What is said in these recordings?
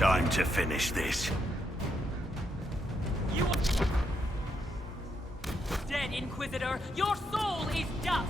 Time to finish this. You are dead, Inquisitor. Your soul is dust.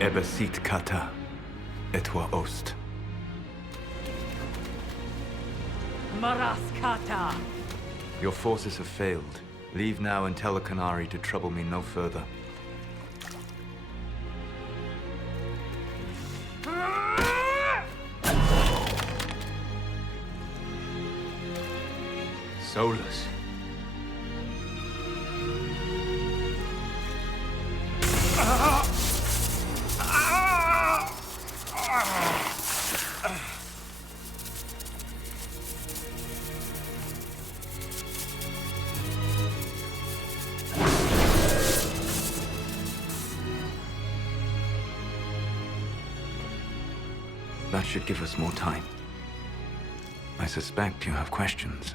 Ebesit kata, etwa ost. Maraskata. Your forces have failed. Leave now and tell the Canary to trouble me no further. Solus. That should give us more time. I suspect you have questions.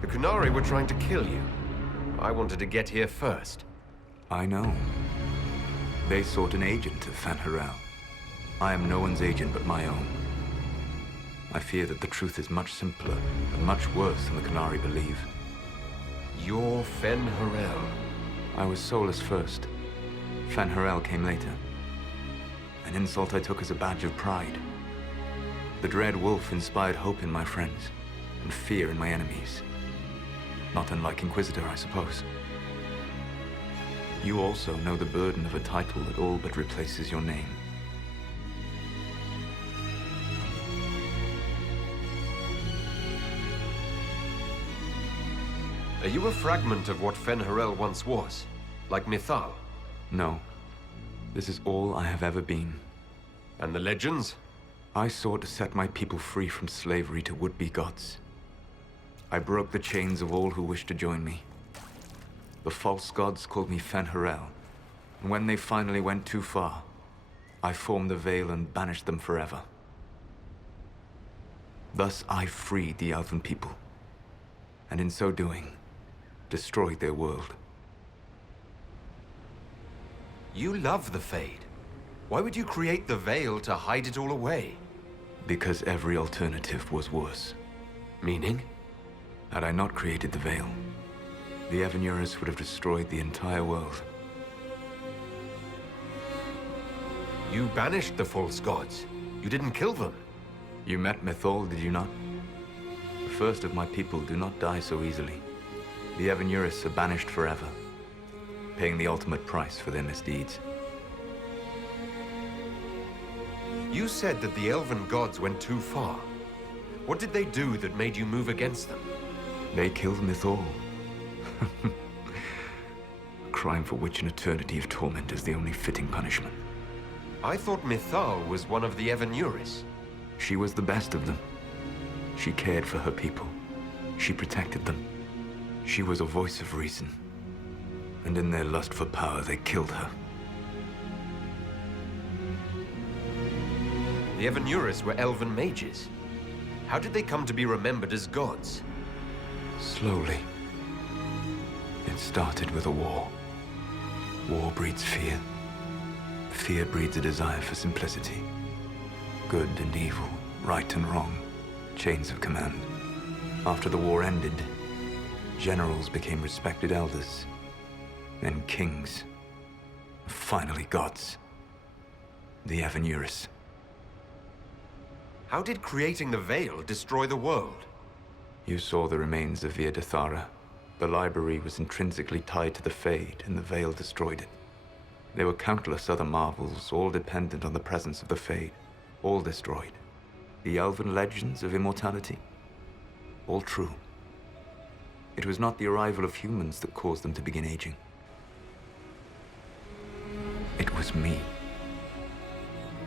The Canary were trying to kill you. I wanted to get here first. I know. They sought an agent of Fanharel. I am no one's agent but my own. I fear that the truth is much simpler and much worse than the Canary believe. You're Fen Harel. I was soulless first. Fen Harel came later. An insult I took as a badge of pride. The Dread Wolf inspired hope in my friends, and fear in my enemies. Not unlike Inquisitor, I suppose. You also know the burden of a title that all but replaces your name. Are you a fragment of what Fen Harel once was? Like Mythal? No. This is all I have ever been. And the legends? I sought to set my people free from slavery to would-be gods. I broke the chains of all who wished to join me. The false gods called me Fen Harel, and when they finally went too far, I formed the Veil and banished them forever. Thus I freed the Elven people, and in so doing, destroyed their world. You love the Fade. Why would you create the Veil to hide it all away? Because every alternative was worse. Meaning? Had I not created the Veil, the Evanurus would have destroyed the entire world. You banished the false gods. You didn't kill them. You met Mythal, did you not? The first of my people do not die so easily. The Evanurus are banished forever, paying the ultimate price for their misdeeds. You said that the Elven gods went too far. What did they do that made you move against them? They killed Mythal. A crime for which an eternity of torment is the only fitting punishment. I thought Mythal was one of the Evanurus. She was the best of them. She cared for her people. She protected them. She was a voice of reason. And in their lust for power, they killed her. The Evanurus were elven mages. How did they come to be remembered as gods? Slowly. It started with a war. War breeds fear. Fear breeds a desire for simplicity. Good and evil, right and wrong, chains of command. After the war ended, generals became respected elders, then kings, finally gods. The Evanurus. How did creating the Veil destroy the world? You saw the remains of Via Dathara. The library was intrinsically tied to the Fade, and the Veil destroyed it. There were countless other marvels, all dependent on the presence of the Fade, all destroyed. The elven legends of immortality, all true. It was not the arrival of humans that caused them to begin aging. It was me.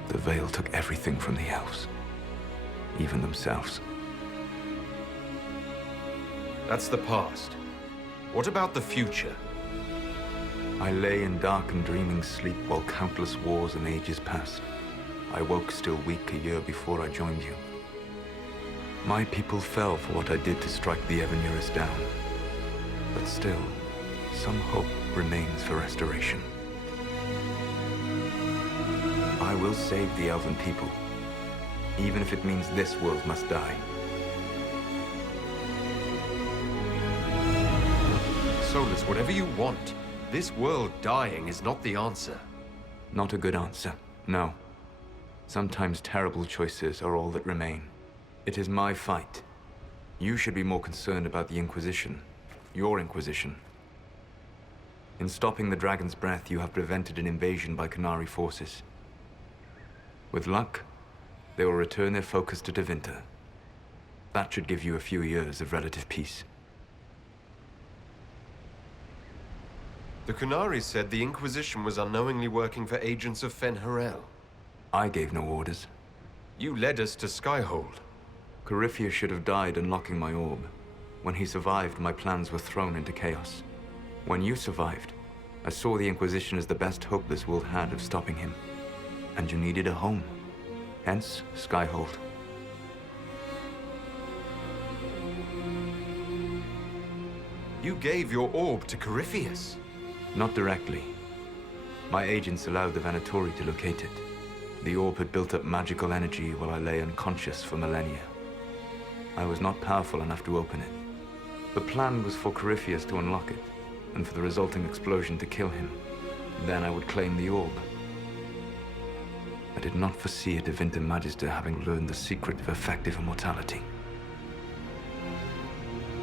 The Veil took everything from the elves, even themselves. That's the past. What about the future? I lay in dark and dreaming sleep while countless wars and ages passed. I woke still weak a year before I joined you. My people fell for what I did to strike the Evanurus down. But still, some hope remains for restoration. I will save the Elven people, even if it means this world must die. Solus, whatever you want, this world dying is not the answer. Not a good answer, no. Sometimes terrible choices are all that remain. It is my fight. You should be more concerned about the Inquisition, your Inquisition. In stopping the Dragon's Breath, you have prevented an invasion by Qunari forces. With luck, they will return their focus to Tevinter. That should give you a few years of relative peace. The Qunari said the Inquisition was unknowingly working for agents of Fen Harel. I gave no orders. You led us to Skyhold. Corypheus should have died unlocking my orb. When he survived, my plans were thrown into chaos. When you survived, I saw the Inquisition as the best hope this world had of stopping him. And you needed a home. Hence, Skyhold. You gave your orb to Corypheus. Not directly. My agents allowed the Venatori to locate it. The orb had built up magical energy while I lay unconscious for millennia. I was not powerful enough to open it. The plan was for Corypheus to unlock it, and for the resulting explosion to kill him. Then I would claim the orb. I did not foresee a Divinta Magister having learned the secret of effective immortality.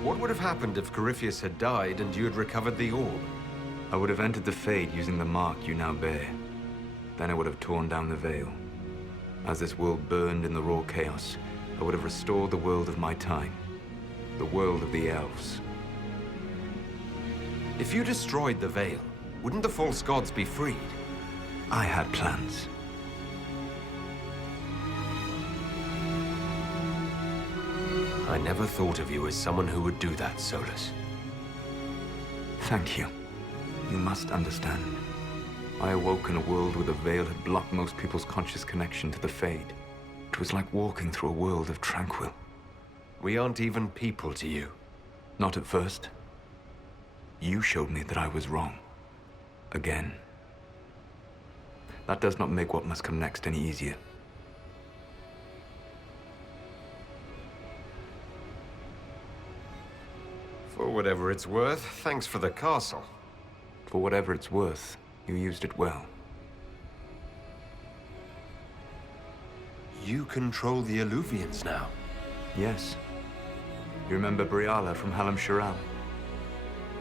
What would have happened if Corypheus had died and you had recovered the orb? I would have entered the Fade using the mark you now bear. Then I would have torn down the veil. As this world burned in the raw chaos, I would have restored the world of my time. The world of the elves. If you destroyed the veil, wouldn't the false gods be freed? I had plans. I never thought of you as someone who would do that, Solus. Thank you. You must understand. I awoke in a world where the veil had blocked most people's conscious connection to the Fade. It was like walking through a world of tranquil. We aren't even people to you. Not at first. You showed me that I was wrong. Again. That does not make what must come next any easier. For whatever it's worth, thanks for the castle. For whatever it's worth, you used it well. You control the Illuvians now. Yes. You remember Briala from Halam Shiral?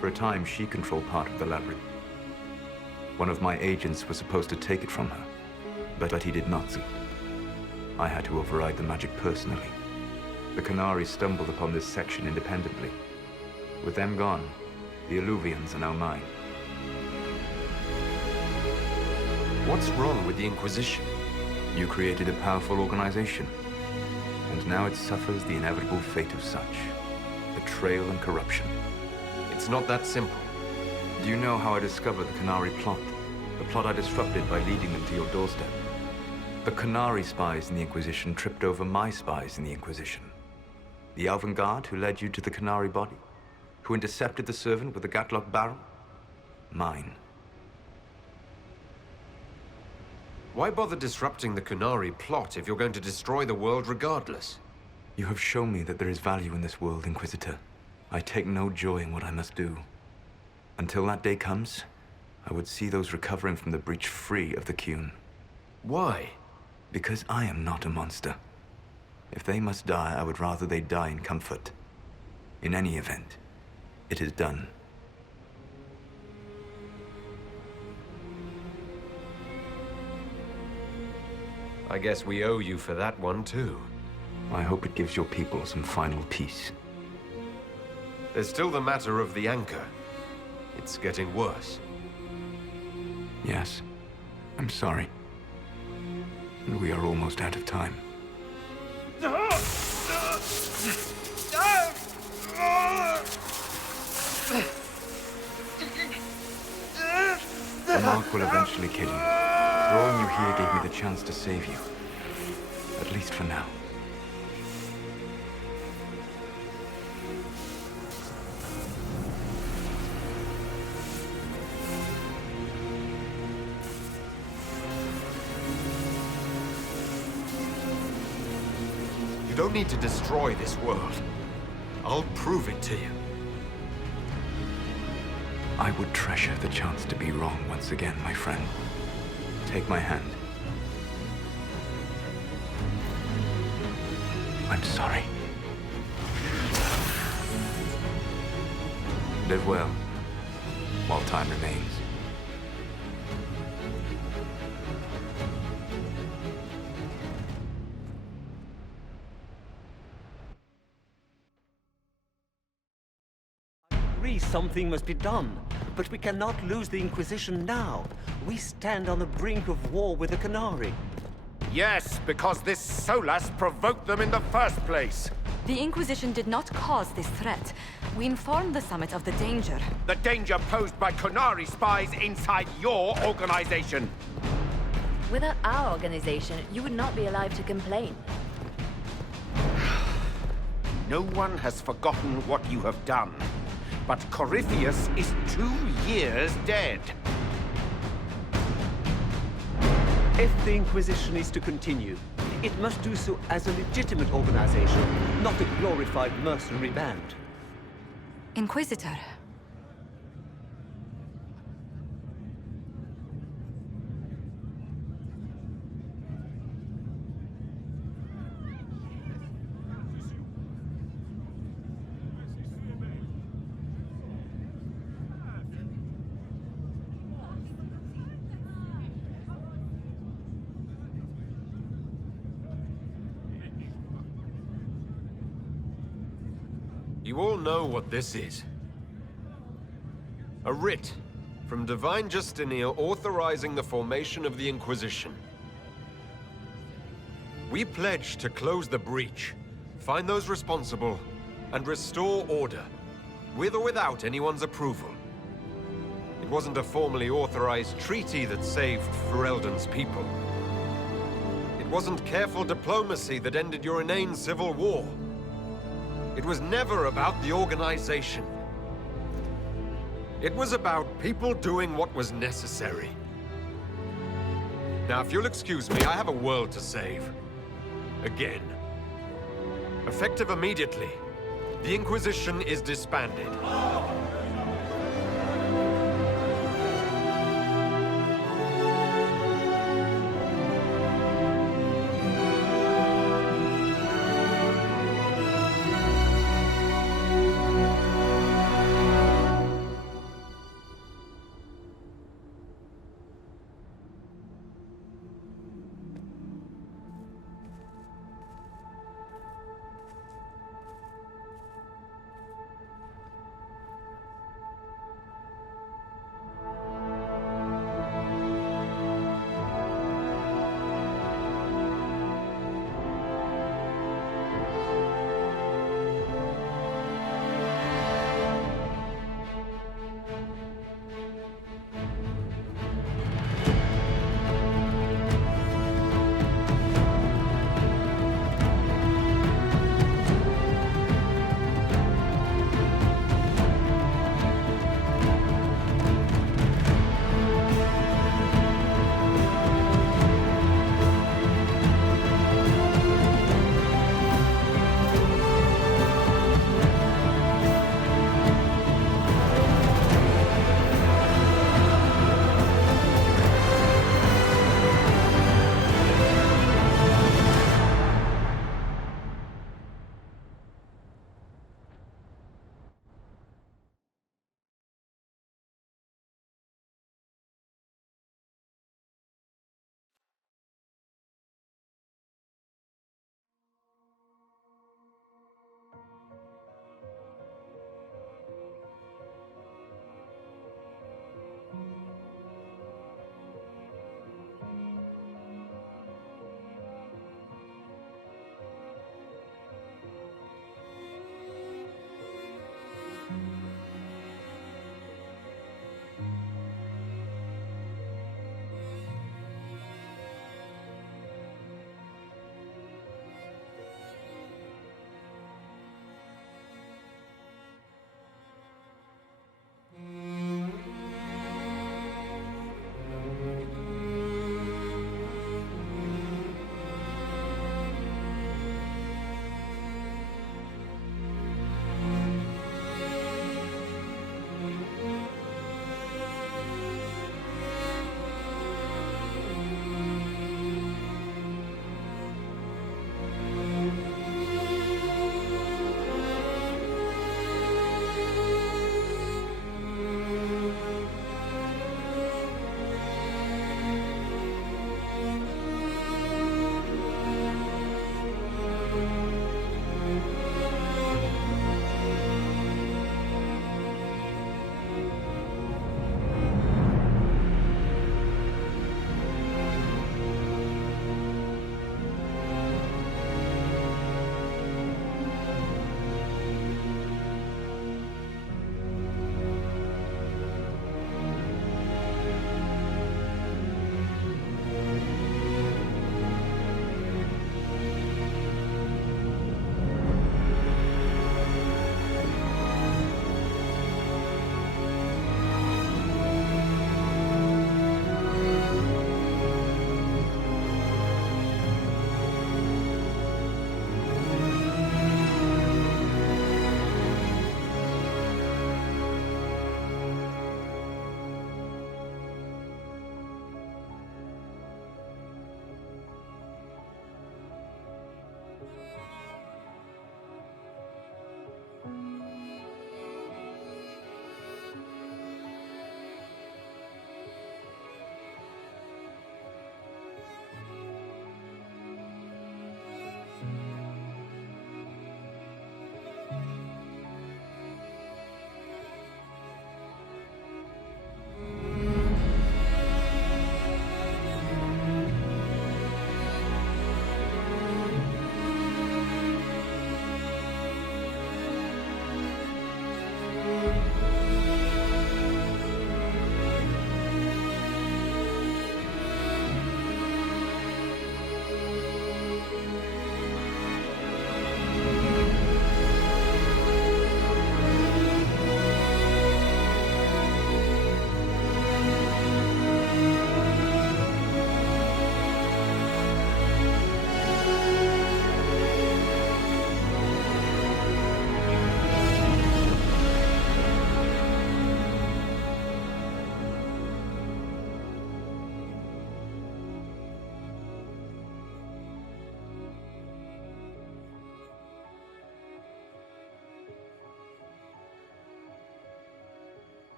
For a time, she controlled part of the labyrinth. One of my agents was supposed to take it from her, but he did not succeed. I had to override the magic personally. The Qunari stumbled upon this section independently. With them gone, the Illuvians are now mine. What's wrong with the Inquisition? You created a powerful organization, and now it suffers the inevitable fate of such. Betrayal and corruption. It's not that simple. Do you know how I discovered the Qunari plot? The plot I disrupted by leading them to your doorstep. The Qunari spies in the Inquisition tripped over my spies in the Inquisition. The Elven Guard who led you to the Qunari body? Who intercepted the servant with the Gatlock barrel? Mine. Why bother disrupting the Qunari plot if you're going to destroy the world regardless? You have shown me that there is value in this world, Inquisitor. I take no joy in what I must do. Until that day comes, I would see those recovering from the breach free of the Qun. Why? Because I am not a monster. If they must die, I would rather they die in comfort. In any event, it is done. I guess we owe you for that one, too. I hope it gives your people some final peace. There's still the matter of the anchor. It's getting worse. Yes, I'm sorry. And we are almost out of time. The mark will eventually kill you. Drawing you here gave me the chance to save you. At least for now. You don't need to destroy this world. I'll prove it to you. I would treasure the chance to be wrong once again, my friend. Take my hand. I'm sorry. Live well, while time remains. Something must be done, but we cannot lose the Inquisition now. We stand on the brink of war with the Qunari. Yes, because this Solus provoked them in the first place. The Inquisition did not cause this threat. We informed the Summit of the danger. The danger posed by Qunari spies inside your organization. Without our organization, you would not be alive to complain. No one has forgotten what you have done. But Corypheus is 2 years dead. If the Inquisition is to continue, it must do so as a legitimate organization, not a glorified mercenary band. Inquisitor. You all know what this is. A writ from Divine Justinia authorizing the formation of the Inquisition. We pledge to close the breach, find those responsible, and restore order, with or without anyone's approval. It wasn't a formally authorized treaty that saved Ferelden's people. It wasn't careful diplomacy that ended your inane civil war. It was never about the organization. It was about people doing what was necessary. Now, if you'll excuse me, I have a world to save. Again. Effective immediately, the Inquisition is disbanded.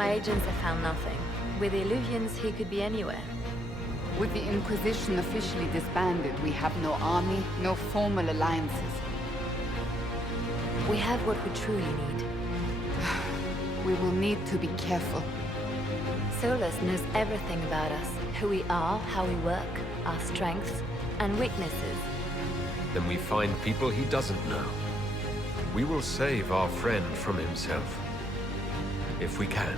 My agents have found nothing. With the Illuvians, he could be anywhere. With the Inquisition officially disbanded, we have no army, no formal alliances. We have what we truly need. We will need to be careful. Solus knows everything about us. Who we are, how we work, our strengths and weaknesses. Then we find people he doesn't know. We will save our friend from himself. If we can.